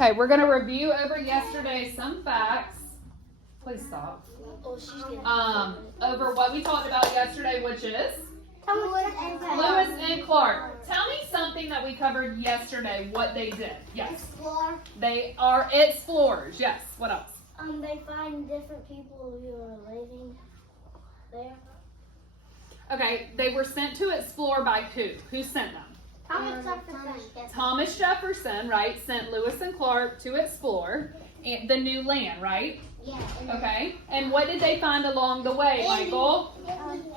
Okay, we're going to review over yesterday some facts. Please stop. Over what we talked about yesterday, which is Lewis and Clark. Tell me something that we covered yesterday, what they did. Yes. Explore. They are explorers. Yes. What else? They find different people who are living there. Okay, they were sent to explore by who? Who sent them? Thomas Jefferson. Thomas Jefferson, right, sent Lewis and Clark to explore the new land, right? Yeah. Okay, and what did they find along the way, Michael?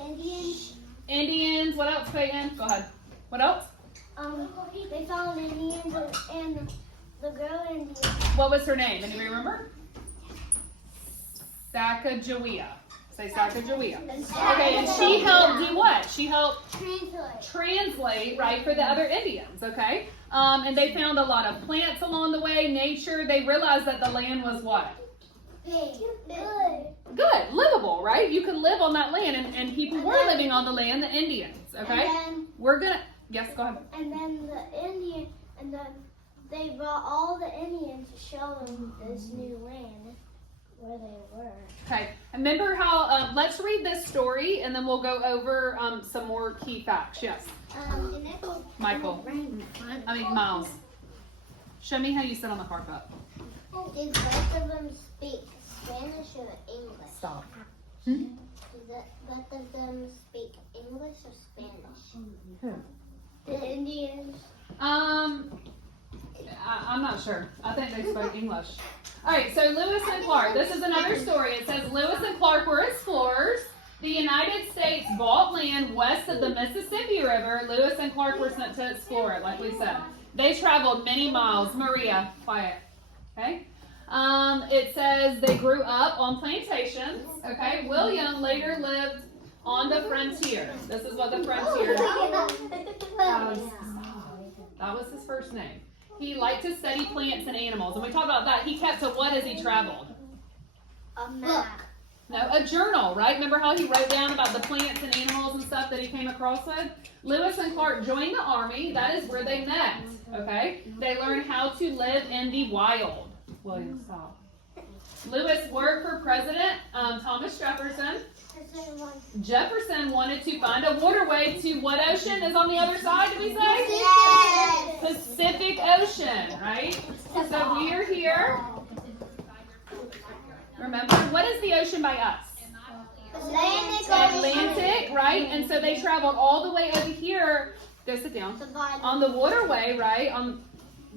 Indians. Indians. What else, Peyton? Go ahead. What else? They found Indians and the girl Indian. What was her name? Anybody remember? Sacagawea. Say Sacagawea. Okay, and she helped do what? She helped translate, right, for the other Indians, okay? And they found a lot of plants along the way, nature. They realized that the land was what? Good, livable, right? You could live on that land, and people were living on the land, the Indians, okay? We're gonna, yes, go ahead. And then they brought all the Indians to show them this new land where they were. Okay, remember how, let's read this story, and then we'll go over some more key facts. Yes, Michael. Miles. Show me how you sit on the carpet. Did both of them speak Spanish or English? Stop. Did both of them speak English or Spanish? Who? The Indians. I'm not sure. I think they spoke English. All right, so Lewis and Clark. This is another story. It says Lewis and Clark were explorers. The United States bought land west of the Mississippi River. Lewis and Clark were sent to explore it, like we said. They traveled many miles. Maria, quiet. Okay. It says they grew up on plantations. Okay. William later lived on the frontier. This is what the frontier that was his first name. He liked to study plants and animals. And we talked about that. He kept a what as he traveled? A map. No, a journal, right? Remember how he wrote down about the plants and animals and stuff that he came across with? Lewis and Clark joined the army. That is where they met, okay? They learned how to live in the wild. William, stop. Lewis worked for President Thomas Jefferson. Jefferson wanted to find a waterway to what ocean is on the other side, did we say? Yes. Pacific Ocean, right? So we are here. Remember, what is the ocean by us? Atlantic, right? And so they traveled all the way over here. Go sit down. On the waterway, right? On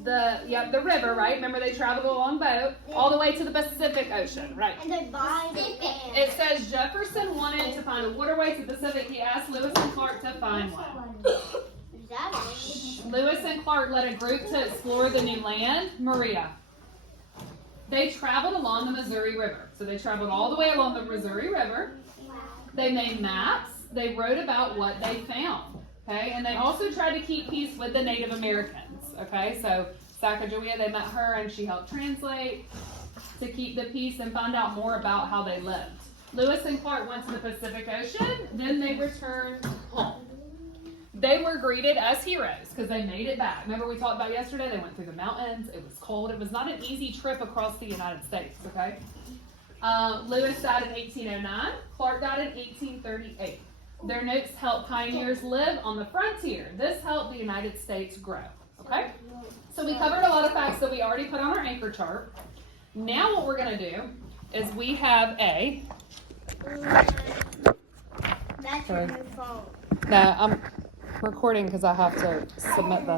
the river, right? Remember they traveled along boat all the way to the Pacific Ocean, right? And they buy the land. It says Jefferson wanted to find a waterway to the Pacific. He asked Lewis and Clark to find one. Lewis and Clark led a group to explore the new land. Maria. They traveled along the Missouri River. So they traveled all the way along the Missouri River. They made maps. They wrote about what they found. Okay, and they also tried to keep peace with the Native Americans. Okay, so Sacagawea, they met her and she helped translate to keep the peace and find out more about how they lived. Lewis and Clark went to the Pacific Ocean. Then they returned home. They were greeted as heroes because they made it back. Remember we talked about yesterday? They went through the mountains. It was cold. It was not an easy trip across the United States, okay? Lewis died in 1809. Clark died in 1838. Their notes helped pioneers live on the frontier. This helped the United States grow, okay? So we covered a lot of facts that we already put on our anchor chart. Now what we're going to do is we have a... That's your new phone. No, I'm recording because I have to submit the